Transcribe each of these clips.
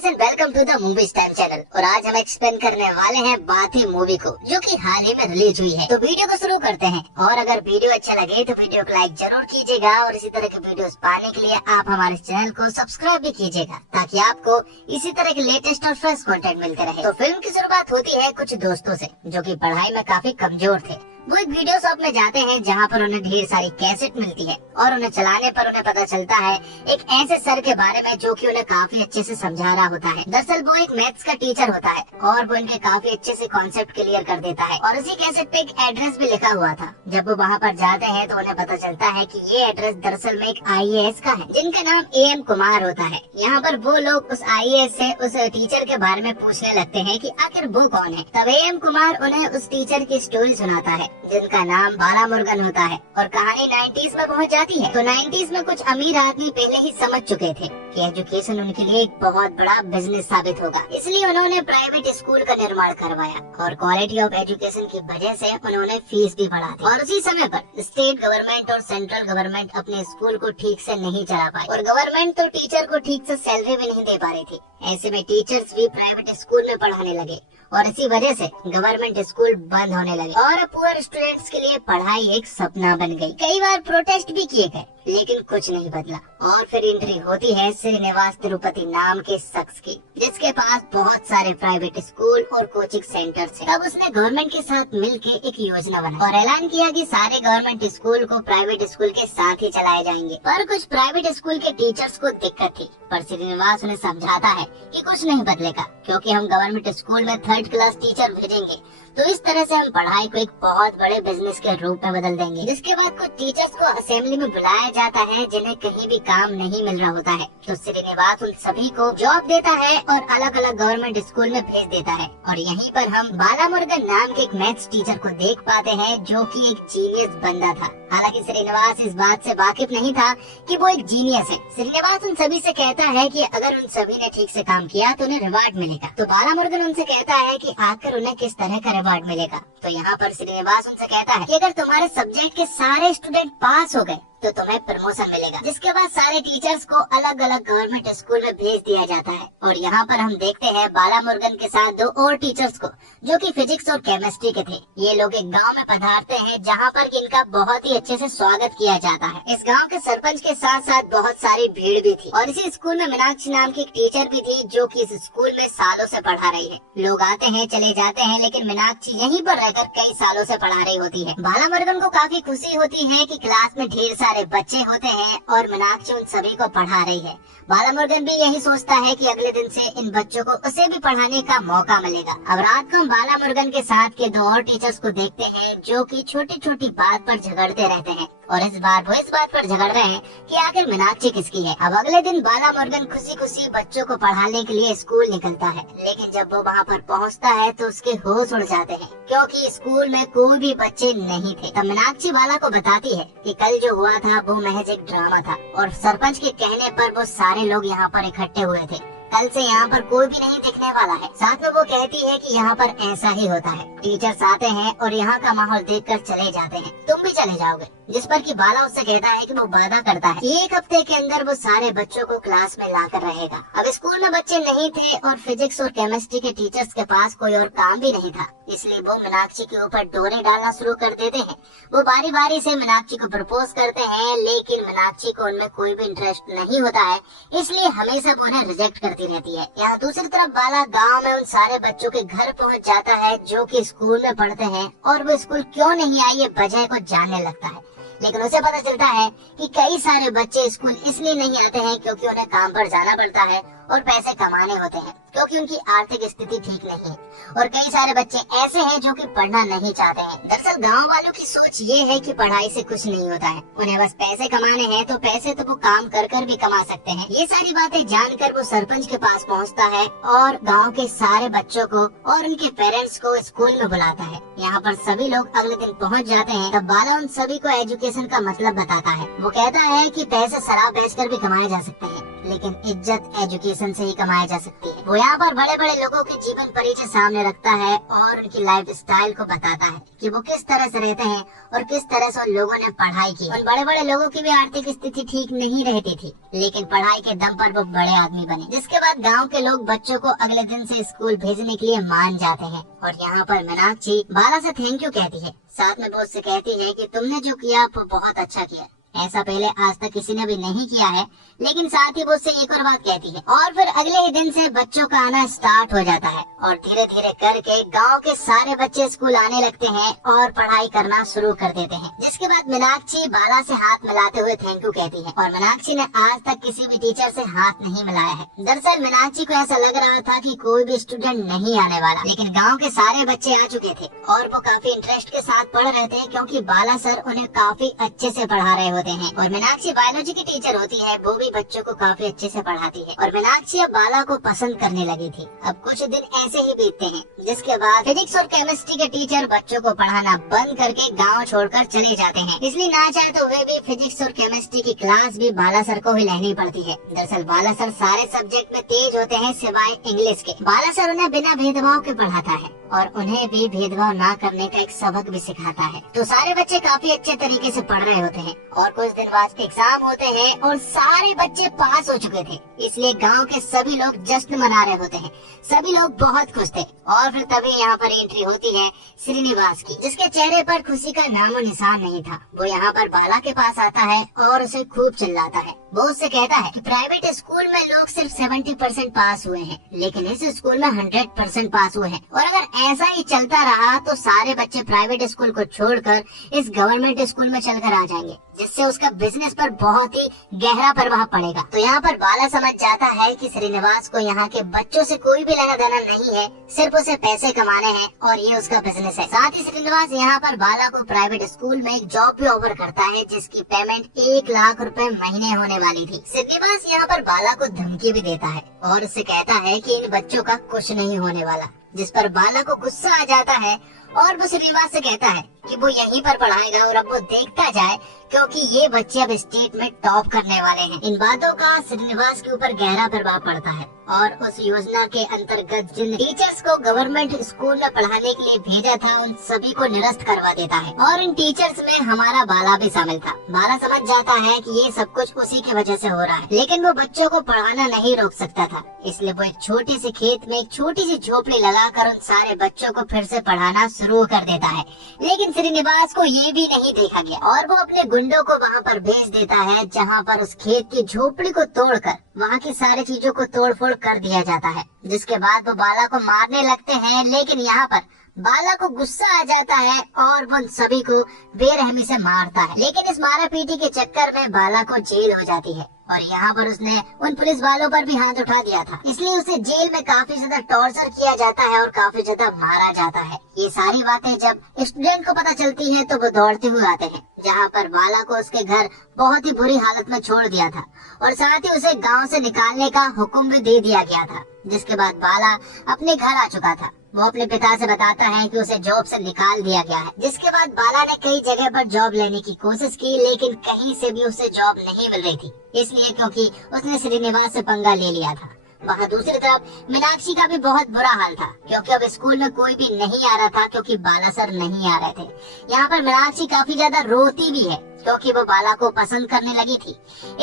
Guys and welcome to the movies time channel. और आज हम एक्सप्लेन करने वाले हैं बाथी मूवी को, जो कि हाल ही में रिलीज हुई है। तो वीडियो को शुरू करते हैं। और अगर वीडियो अच्छा लगे तो वीडियो को लाइक जरूर कीजिएगा और इसी तरह के वीडियोस पाने के लिए आप हमारे चैनल को सब्सक्राइब भी कीजिएगा, ताकि आपको इसी तरह के लेटेस्ट और फ्रेश कंटेंट मिलते रहे। तो फिल्म की शुरुआत होती है कुछ दोस्तों से, जो कि पढ़ाई में काफी कमजोर थे। वो एक वीडियो शॉप में जाते हैं, जहाँ पर उन्हें ढेर सारी कैसेट मिलती है और उन्हें चलाने पर उन्हें पता चलता है एक ऐसे सर के बारे में जो कि उन्हें काफी अच्छे से समझा रहा होता है। दरअसल वो एक मैथ्स का टीचर होता है और वो इनके काफी अच्छे से कॉन्सेप्ट क्लियर कर देता है। और उसी कैसेट पे एक एड्रेस भी लिखा हुआ था। जब वो वहाँ पर जाते हैं तो उन्हें पता चलता है कि ये एड्रेस दरअसल में एक IAS का है, जिनका नाम AM कुमार होता है। यहाँ पर वो लोग उस IAS से उस टीचर के बारे में पूछने लगते हैं कि आखिर वो कौन है। तब AM कुमार उन्हें उस टीचर की स्टोरी सुनाता है, जिनका नाम बालामुरुगन होता है। और कहानी 90s में पहुंच जाती है। तो 90s में कुछ अमीर आदमी पहले ही समझ चुके थे कि एजुकेशन उनके लिए एक बहुत बड़ा बिजनेस साबित होगा, इसलिए उन्होंने प्राइवेट स्कूल का निर्माण करवाया और क्वालिटी ऑफ एजुकेशन की वजह से उन्होंने फीस भी बढ़ा दी। और उसी समय पर स्टेट गवर्नमेंट और सेंट्रल गवर्नमेंट अपने स्कूल को ठीक से नहीं चला पाई और गवर्नमेंट तो टीचर को ठीक से सैलरी भी नहीं दे पा रही थी। ऐसे में टीचर्स भी प्राइवेट स्कूल में पढ़ाने लगे और इसी वजह से गवर्नमेंट स्कूल बंद होने लगे और पुअर स्टूडेंट्स के लिए पढ़ाई एक सपना बन गई। कई बार प्रोटेस्ट भी किए गए, लेकिन कुछ नहीं बदला। और फिर एंट्री होती है श्रीनिवास तिरुपति नाम के शख्स की, जिसके पास बहुत सारे प्राइवेट स्कूल और कोचिंग सेंटर्स हैं। तब उसने गवर्नमेंट के साथ मिलके एक योजना बनाई और ऐलान किया कि सारे गवर्नमेंट स्कूल को प्राइवेट स्कूल के साथ ही चलाए जाएंगे। पर कुछ प्राइवेट स्कूल के टीचर्स को दिक्कत थी, पर श्रीनिवास उन्हें समझाता है कि कुछ नहीं बदलेगा, क्योंकि हम गवर्नमेंट स्कूल में 3rd क्लास टीचर भेजेंगे, तो इस तरह से हम पढ़ाई को एक बहुत बड़े बिजनेस के रूप में बदल देंगे। जिसके बाद कुछ टीचर्स को असेंबली में बुलाया जाता है, जिन्हें कहीं भी काम नहीं मिल रहा होता है। तो श्रीनिवास उन सभी को जॉब देता है और अलग अलग गवर्नमेंट स्कूल में भेज देता है। और यहीं पर हम बालामुरुगन नाम के एक मैथ्स टीचर को देख पाते हैं, जो कि एक जीनियस बंदा था। हालांकि श्रीनिवास इस बात से वाकिफ नहीं था कि वो एक जीनियस है। श्रीनिवास उन सभी से कहता है कि अगर उन सभी ने ठीक से काम किया तो उन्हें रिवार्ड मिलेगा। तो बालामुरुगन उनसे कहता है कि आखिर उन्हें किस तरह का रिवार्ड मिलेगा। तो यहाँ पर श्रीनिवास उनसे कहता है कि अगर तुम्हारे सब्जेक्ट के सारे स्टूडेंट पास हो गए तो तुम्हें प्रमोशन मिलेगा। जिसके बाद सारे टीचर्स को अलग अलग गवर्नमेंट स्कूल में भेज दिया जाता है। और यहाँ पर हम देखते हैं बालामुरुगन के साथ 2 और टीचर्स को, जो कि फिजिक्स और केमिस्ट्री के थे। ये लोग एक गांव में पधारते हैं, जहाँ पर इनका बहुत ही अच्छे से स्वागत किया जाता है। इस गांव के सरपंच के साथ साथ बहुत सारी भीड़ भी थी। और इसी स्कूल में मीनाक्षी नाम की एक टीचर भी थी, जो कि इस स्कूल में सालों से पढ़ा रही है। लोग आते हैं चले जाते हैं, लेकिन मीनाक्षी यहीं पर रहकर कई सालों से पढ़ा रही होती है। बालामुरुगन को काफी खुशी होती है कि क्लास में ढेर सारे बच्चे होते हैं और मीनाक्षी उन सभी को पढ़ा रही है। बालामुरुगन भी यही सोचता है कि अगले दिन से इन बच्चों को उसे भी पढ़ाने का मौका मिलेगा। अब रात को हम बालामुरुगन के साथ के 2 और टीचर्स को देखते हैं, जो कि छोटी छोटी बात पर झगड़ते रहते हैं। और इस बार वो इस बात पर झगड़ रहे हैं कि आखिर मीनाक्षी किसकी है। अब अगले दिन बालामुरुगन खुशी खुशी बच्चों को पढ़ाने के लिए स्कूल निकलता है, लेकिन जब वो वहाँ पर पहुँचता है तो उसके होश उड़ जाते हैं, क्योंकि स्कूल में कोई भी बच्चे नहीं थे। तब मीनाक्षी बाला को बताती है कि कल जो हुआ था वो महज एक ड्रामा था और सरपंच के कहने पर वो सारे लोग यहाँ पर इकट्ठे हुए थे। कल से यहाँ पर कोई भी नहीं दिखने वाला है। साथ में वो कहती है कि यहाँ पर ऐसा ही होता है, टीचर्स आते हैं और यहाँ का माहौल देखकर चले जाते हैं, तुम भी चले जाओगे। जिस पर कि बाला उससे कहता है कि वो वादा करता है कि 1 हफ्ते के अंदर वो सारे बच्चों को क्लास में लाकर रहेगा। अब स्कूल में बच्चे नहीं थे और फिजिक्स और केमिस्ट्री के टीचर्स के पास कोई और काम भी नहीं था, इसलिए वो मीनाक्षी के ऊपर डोरे डालना शुरू कर देते हैं। वो बारी बारी से मीनाक्षी को प्रपोज करते हैं, लेकिन मीनाक्षी को उनमें कोई भी इंटरेस्ट नहीं होता है, इसलिए हमेशा वो उन्हें रिजेक्ट करती रहती है। यहाँ दूसरी तरफ बाला गाँव में उन सारे बच्चों के घर पहुँच जाता है, जो कि स्कूल में पढ़ते हैं, और वो स्कूल क्यों नहीं आई ये वजह को जानने लगता है। लेकिन उसे पता चलता है कि कई सारे बच्चे स्कूल इसलिए नहीं आते हैं क्योंकि उन्हें काम पर जाना पड़ता है और पैसे कमाने होते हैं, क्योंकि उनकी आर्थिक स्थिति ठीक नहीं है। और कई सारे बच्चे ऐसे हैं जो कि पढ़ना नहीं चाहते हैं। दरअसल गांव वालों की सोच ये है कि पढ़ाई से कुछ नहीं होता है, उन्हें बस पैसे कमाने हैं, तो पैसे तो वो काम कर कर भी कमा सकते हैं। ये सारी बातें जानकर वो सरपंच के पास पहुंचता है और गांव के सारे बच्चों को और उनके पेरेंट्स को स्कूल में बुलाता है। यहाँ पर सभी लोग अगले दिन पहुँच जाते हैं। तब बाला उन सभी को एजुकेशन का मतलब बताता है। वो कहता है कि पैसे शराब बेचकर भी कमाए जा सकते हैं, लेकिन इज्जत एजुकेशन से ही कमाया जा सकती है। वो यहाँ पर बड़े बड़े लोगों के जीवन परिचय सामने रखता है और उनकी लाइफ स्टाइल को बताता है कि वो किस तरह से रहते हैं और किस तरह से उन लोगों ने पढ़ाई की। उन बड़े बड़े लोगों की भी आर्थिक स्थिति ठीक नहीं रहती थी, लेकिन पढ़ाई के दम पर वो बड़े आदमी बने। जिसके बाद गाँव के लोग बच्चों को अगले दिन से स्कूल भेजने के लिए मान जाते हैं। और यहाँ पर मीनाक्षी बाला से थैंक यू कहती है, साथ में वो उससे कहती है कि तुमने जो किया वो बहुत अच्छा किया, ऐसा पहले आज तक किसी ने भी नहीं किया है। लेकिन साथ ही वो उससे एक और बात कहती है। और फिर अगले ही दिन से बच्चों का आना स्टार्ट हो जाता है और धीरे धीरे करके गांव के सारे बच्चे स्कूल आने लगते हैं और पढ़ाई करना शुरू कर देते हैं। जिसके बाद मीनाक्षी बाला से हाथ मिलाते हुए थैंक यू कहती है। और मीनाक्षी ने आज तक किसी भी टीचर से हाथ नहीं मिलाया है। दरअसल मीनाक्षी को ऐसा लग रहा था कि कोई भी स्टूडेंट नहीं आने वाला, लेकिन गाँव के सारे बच्चे आ चुके थे और वो काफी इंटरेस्ट के साथ पढ़ रहे थे, क्योंकि बाला सर उन्हें काफी अच्छे से पढ़ा रहे होते हैं। और मीनाक्षी बायोलॉजी की टीचर होती है, वो भी बच्चों को काफी अच्छे से पढ़ाती है। और मीनाक्षी अब बाला को पसंद करने लगी थी। अब कुछ दिन ऐसे ही बीतते हैं, जिसके बाद फिजिक्स और केमिस्ट्री के टीचर बच्चों को पढ़ाना बंद करके गांव छोड़कर चले जाते हैं। इसलिए ना चाहे तो वे भी फिजिक्स और केमिस्ट्री की क्लास भी बाला सर को ही लेनी पड़ती है। दरअसल बाला सर सारे सब्जेक्ट में तेज होते हैं सिवाय इंग्लिश के। बाला सर उन्हें बिना भेदभाव के पढ़ाता है और उन्हें भी भेदभाव ना करने का एक सबक भी सिखाता है। तो सारे बच्चे काफी अच्छे तरीके से पढ़ रहे होते हैं और कुछ दिन बाद एग्जाम होते हैं और सारे बच्चे पास हो चुके थे। इसलिए गांव के सभी लोग जश्न मना रहे होते हैं, सभी लोग बहुत खुश थे। और फिर तभी यहाँ पर एंट्री होती है श्रीनिवास की, जिसके चेहरे पर खुशी का नामो निशान नहीं था। वो यहाँ पर बाला के पास आता है और उसे खूब चिल्लाता है। वो उससे कहता है कि प्राइवेट स्कूल में लोग सिर्फ 70% पास हुए हैं, लेकिन इस स्कूल में 100% पास हुए हैं। और अगर ऐसा ही चलता रहा तो सारे बच्चे प्राइवेट स्कूल को छोड़कर इस गवर्नमेंट स्कूल में चलकर आ जाएंगे, जिससे उसका बिजनेस पर बहुत ही गहरा प्रभाव पड़ेगा। तो यहाँ पर बाला समझ जाता है कि श्रीनिवास को यहाँ के बच्चों से कोई भी लेना देना नहीं है, सिर्फ उसे पैसे कमाने हैं और ये उसका बिजनेस है। साथ ही श्रीनिवास यहाँ पर बाला को प्राइवेट स्कूल में एक जॉब भी ऑफर करता है, जिसकी पेमेंट 1 लाख रुपए महीने होने वाली थी। श्रीनिवास यहाँ पर बाला को धमकी भी देता है और उससे कहता है कि इन बच्चों का कुछ नहीं होने वाला, जिस पर बाला को गुस्सा आ जाता है और वो श्रीनिवास से कहता है कि वो यहीं पर पढ़ाएगा और अब वो देखता जाए, क्योंकि ये बच्चे अब स्टेट में टॉप करने वाले हैं। इन बातों का श्रीनिवास के ऊपर गहरा प्रभाव पड़ता है और उस योजना के अंतर्गत जिन टीचर्स को गवर्नमेंट स्कूल में पढ़ाने के लिए भेजा था, उन सभी को निरस्त करवा देता है। और इन टीचर्स में हमारा बाला भी शामिल था। बाला समझ जाता है कि ये सब कुछ उसी की वजह से हो रहा है, लेकिन वो बच्चों को पढ़ाना नहीं रोक सकता था। इसलिए वो एक छोटे से खेत में एक छोटी सी झोपड़ी लगाकर उन सारे बच्चों को फिर से पढ़ाना शुरू कर देता है। लेकिन श्रीनिवास को ये भी नहीं देखा गया और वो अपने गुंडों को वहाँ पर भेज देता है, जहाँ पर उस खेत की झोपड़ी को तोड़कर वहाँ की सारी चीजों को तोड़फोड़ कर दिया जाता है। जिसके बाद वो बाला को मारने लगते हैं, लेकिन यहाँ पर बाला को गुस्सा आ जाता है और वो सभी को बेरहमी से मारता है। लेकिन इस मारा पीटी के चक्कर में बाला को जेल हो जाती है और यहाँ पर उसने उन पुलिस वालों पर भी हाथ उठा दिया था, इसलिए उसे जेल में काफी ज्यादा टॉर्चर किया जाता है और काफी ज्यादा मारा जाता है। ये सारी बातें जब स्टूडेंट को पता चलती है तो वो दौड़ते हुए आते हैं, जहाँ पर बाला को उसके घर बहुत ही बुरी हालत में छोड़ दिया था और साथ ही उसे गांव से निकालने का हुक्म भी दे दिया गया था। जिसके बाद बाला अपने घर आ चुका था। वो अपने पिता से बताता है कि उसे जॉब से निकाल दिया गया है। जिसके बाद बाला ने कई जगह पर जॉब लेने की कोशिश की, लेकिन कहीं से भी उसे जॉब नहीं मिल रही थी, इसलिए क्योंकि उसने श्रीनिवास से पंगा ले लिया था। वहाँ दूसरी तरफ मीनाक्षी का भी बहुत बुरा हाल था, क्योंकि अब स्कूल में कोई भी नहीं आ रहा था, क्योंकि बाला सर नहीं आ रहे थे। यहाँ पर मीनाक्षी काफी ज्यादा रोती भी है, क्योंकि वो बाला को पसंद करने लगी थी।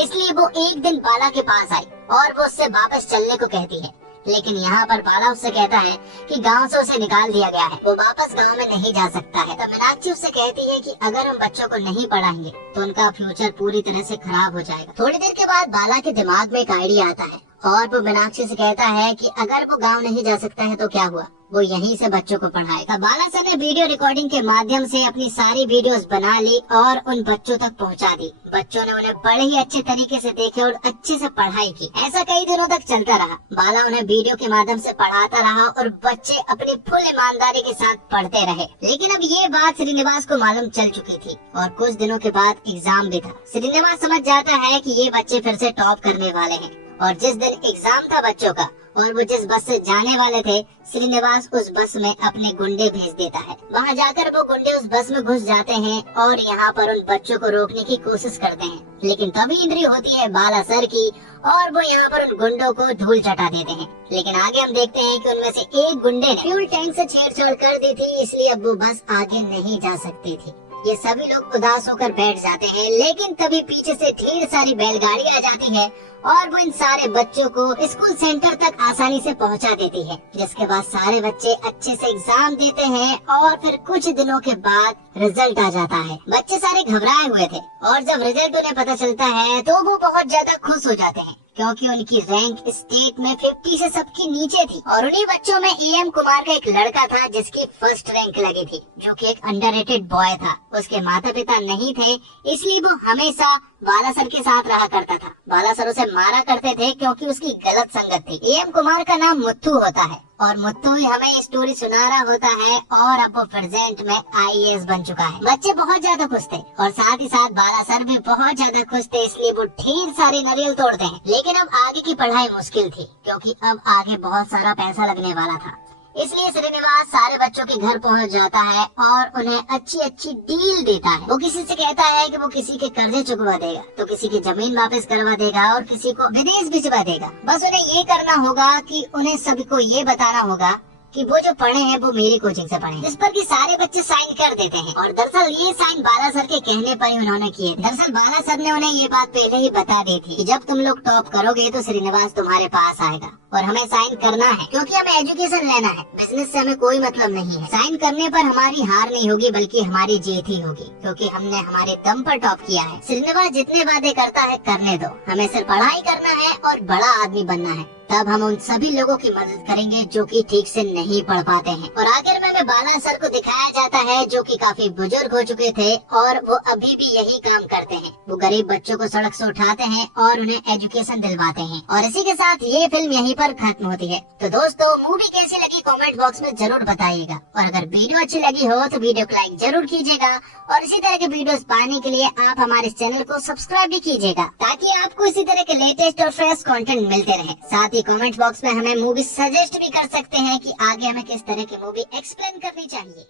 इसलिए वो एक दिन बाला के पास आई और वो उससे वापस चलने को कहती है, लेकिन यहाँ पर बाला उससे कहता है कि गांव से उसे निकाल दिया गया है, वो वापस गांव में नहीं जा सकता है। तब मीनाक्षी उससे कहती है कि अगर हम बच्चों को नहीं पढ़ाएंगे तो उनका फ्यूचर पूरी तरह से खराब हो जाएगा। थोड़ी देर के बाद बाला के दिमाग में एक आइडिया आता है और वो मीनाक्षी से कहता है कि अगर वो गांव नहीं जा सकता है तो क्या हुआ, वो यहीं से बच्चों को पढ़ाएगा। बाला सर ने वीडियो रिकॉर्डिंग के माध्यम से अपनी सारी वीडियोस बना ली और उन बच्चों तक पहुंचा दी। बच्चों ने उन्हें बड़े ही अच्छे तरीके से देखे और अच्छे से पढ़ाई की। ऐसा कई दिनों तक चलता रहा। बाला उन्हें वीडियो के माध्यम से पढ़ाता रहा और बच्चे अपनी फुल ईमानदारी के साथ पढ़ते रहे। लेकिन अब ये बात श्रीनिवास को मालूम चल चुकी थी और कुछ दिनों के बाद एग्जाम भी था। श्रीनिवास समझ जाता है कि ये बच्चे फिर से टॉप करने वाले हैं और जिस दिन एग्जाम था बच्चों का, और वो जिस बस से जाने वाले थे, श्रीनिवास उस बस में अपने गुंडे भेज देता है। वहाँ जाकर वो गुंडे उस बस में घुस जाते हैं और यहाँ पर उन बच्चों को रोकने की कोशिश करते हैं, लेकिन तभी एंट्री होती है बालासर की और वो यहाँ पर उन गुंडों को धूल चटा देते हैं। लेकिन आगे हम देखते हैं कि उनमें से एक गुंडे ने फ्यूल टैंक से छेड़छाड़ कर दी थी, इसलिए अब वो बस आगे नहीं जा सकती थी। ये सभी लोग उदास होकर बैठ जाते हैं, लेकिन तभी पीछे से ढेर सारी बैलगाड़ी आ जाती है और वो इन सारे बच्चों को स्कूल सेंटर तक आसानी से पहुंचा देती है। जिसके बाद सारे बच्चे अच्छे से एग्जाम देते हैं और फिर कुछ दिनों के बाद रिजल्ट आ जाता है। बच्चे सारे घबराए हुए थे और जब रिजल्ट उन्हें पता चलता है तो वो बहुत ज्यादा खुश हो जाते हैं, क्योंकि उनकी रैंक स्टेट में 50 से सबकी नीचे थी। और उन्हीं बच्चों में AM कुमार का एक लड़का था जिसकी फर्स्ट रैंक लगी थी, जो कि एक अंडररेटेड बॉय था। उसके माता पिता नहीं थे, इसलिए वो हमेशा बालासर के साथ रहा करता था। बालासर उसे मारा करते थे क्योंकि उसकी गलत संगत थी। AM कुमार का नाम मुत्थू होता है और मुत्थू ही हमें स्टोरी सुना रहा होता है और अब वो प्रेजेंट में IAS बन चुका है। बच्चे बहुत ज्यादा खुश थे और साथ ही साथ बालासर भी बहुत ज्यादा खुश थे, इसलिए वो ढेर सारे नारियल तोड़ते हैं। लेकिन अब आगे की पढ़ाई मुश्किल थी, क्योंकि अब आगे बहुत सारा पैसा लगने वाला था। इसलिए श्रीनिवास सारे बच्चों के घर पहुंच जाता है और उन्हें अच्छी अच्छी डील देता है। वो किसी से कहता है कि वो किसी के कर्जे चुकवा देगा, तो किसी की जमीन वापस करवा देगा और किसी को विदेश भिजवा देगा। बस उन्हें ये करना होगा कि उन्हें सभी को ये बताना होगा कि वो जो पढ़े हैं वो मेरी कोचिंग से पढ़े, जिस पर कि सारे बच्चे साइन कर देते हैं। और दरअसल ये साइन बालासर के कहने पर ही उन्होंने किए। दरअसल बालासर ने उन्हें ये बात पहले ही बता दी थी कि जब तुम लोग टॉप करोगे तो श्रीनिवास तुम्हारे पास आएगा और हमें साइन करना है, क्योंकि हमें एजुकेशन लेना है। बिजनेस से हमें कोई मतलब नहीं है। साइन करने पर हमारी हार नहीं होगी बल्कि हमारी जीत ही होगी, क्योंकि हमने हमारे दम पर टॉप किया है। श्रीनिवास जितने वादे करता है करने दो, हमें सिर्फ पढ़ाई करना है और बड़ा आदमी बनना है, तब हम उन सभी लोगों की मदद करेंगे जो कि ठीक से नहीं पढ़ पाते हैं। और आखिर में बालासर को दिखाया जाता है जो कि काफी बुजुर्ग हो चुके थे और वो अभी भी यही काम करते हैं। वो गरीब बच्चों को सड़क से उठाते हैं और उन्हें एजुकेशन दिलवाते हैं। और इसी के साथ ये फिल्म यहीं पर खत्म होती है। तो दोस्तों, मूवी कैसी लगी कमेंट बॉक्स में जरूर बताइएगा और अगर वीडियो अच्छी लगी हो तो वीडियो को लाइक जरूर कीजिएगा और इसी तरह के वीडियोस पाने के लिए आप हमारे चैनल को सब्सक्राइब भी कीजिएगा, ताकि आपको इसी तरह के लेटेस्ट और फ्रेश कंटेंट मिलते रहे। साथ ही कमेंट बॉक्स में हमें मूवी सजेस्ट भी कर सकते हैं कि आगे हमें किस तरह की मूवी एक्सप्लेन करनी चाहिए।